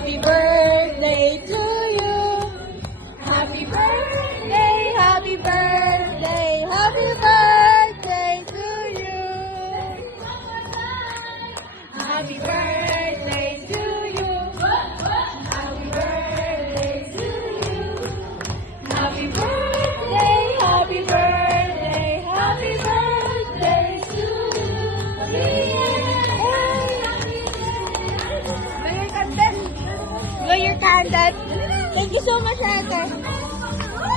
Happy birthday to you. Happy birthday, happy birthday, happy birthday to you. Happy birthday to you. Happy birthday to you. Happy birthday, happy birthday, happy birthday to you. Blow your candle. Thank you so much, Ate.